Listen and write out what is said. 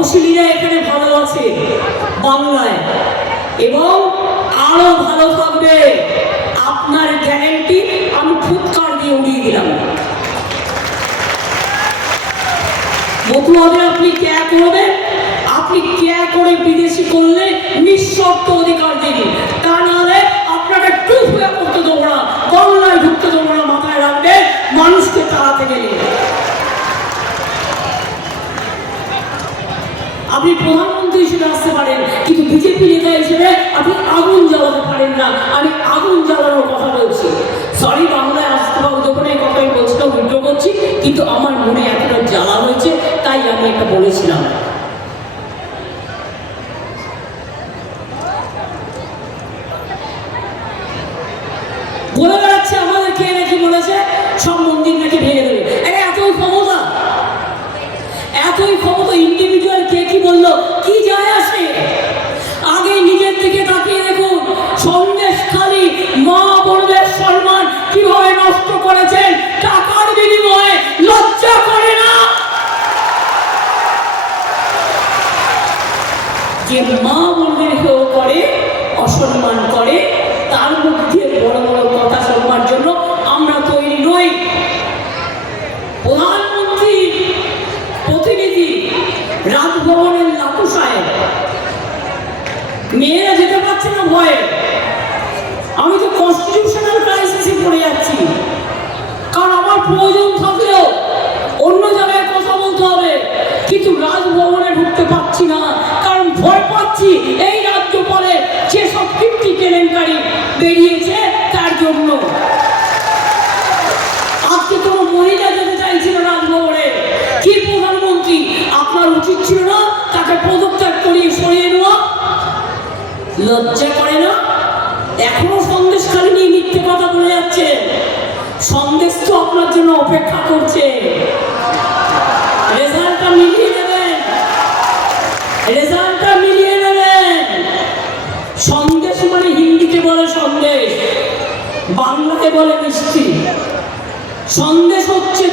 তপশিলীরা এখানে ভালো আছে, বাংলায়। এবং আরও ভালো থাকবে। আপনার গ্যারেন্টি আমি ফুৎকার দিয়ে উড়িয়ে দিলাম। মতুয়াদের আপনি ক্যা করবেন। আপনি ক্যা করে বিদেশি করলে নিঃশর্ত অধিকার দিন তা নাহলে আপনাকে টুপ হয়ে করতে দেবো না বাংলায় ঢুকতে দেবো না মাথায় রাখবে মানুষকে তাড়াতে গেলে আপনি প্রধানমন্ত্রী হিসেবে আসতে পারেন, কিন্তু বিজেপি নেতা হিসেবে আপনি আগুন জ্বালাতে পারেন না। আমি আগুন জ্বালানোর কথা বলছি। সরি বাংলায় আসতে পারব যখন এই কথা আমি বলছিলাম উল্টো করছি, কিন্তু আমার মনে এতটা জ্বালা হয়েছে, তাই আমি এটা বলেছিলাম। বলে বেড়াচ্ছে আমাদের কে নাকি বলেছে, সব মন্দির নাকি ভেঙে দেবে। এতই ক্ষমতা ইন্ডিভিজুয়াল কে কি বলল? কি যায় আসে? আগে নিজের দিকে তাকিয়ে দেখুন, সন্দেশ খালি, মা বোনদের সম্মান কীভাবে নষ্ট করেছেন? টাকার বিনিময়ে লজ্জা করে না? যে মা বোনদের কেউ করে, অসম্মান করে, তার মধ্যে বড় বড় কথা শোনবার জন্য আমরা তৈরি নই প্রধানমন্ত্রী প্রতিনিধি রাজভবনের লাটু সাহেব মেয়েরা যেতে ভয়ে। আমি তো কনস্টিটিউশনাল ক্রাইসিসে পড়ে যাচ্ছি। কারণ আমার প্রয়োজন থাকলেও অন্য জায়গায় কথা বলতে হবে। কিন্তু রাজভবনে ঢুকতে পারছি না। কারণ ভয় পাচ্ছি এই রাজ্যপালে যেসব কীর্তি কেলেঙ্কারি বেরিয়েছে তার জন্য। আজকে কোনো মহিলা যেতে চাইছিল রাজভবনে। কি প্রধানমন্ত্রী লজ্জা করে না? এখনও সন্দেশ খালি নিয়ে মিথ্যে কথা বলে যাচ্ছে। সন্দেশ তো আপনার জন্য অপেক্ষা করছে। রেজাল্টটা মিলিয়ে নেবেন রেজাল্টটা মিলিয়ে নেবেন সন্দেশ মানে হিন্দিতে বলে সন্দেশ। বাংলাতে বলে মিষ্টি। সন্দেশ হচ্ছে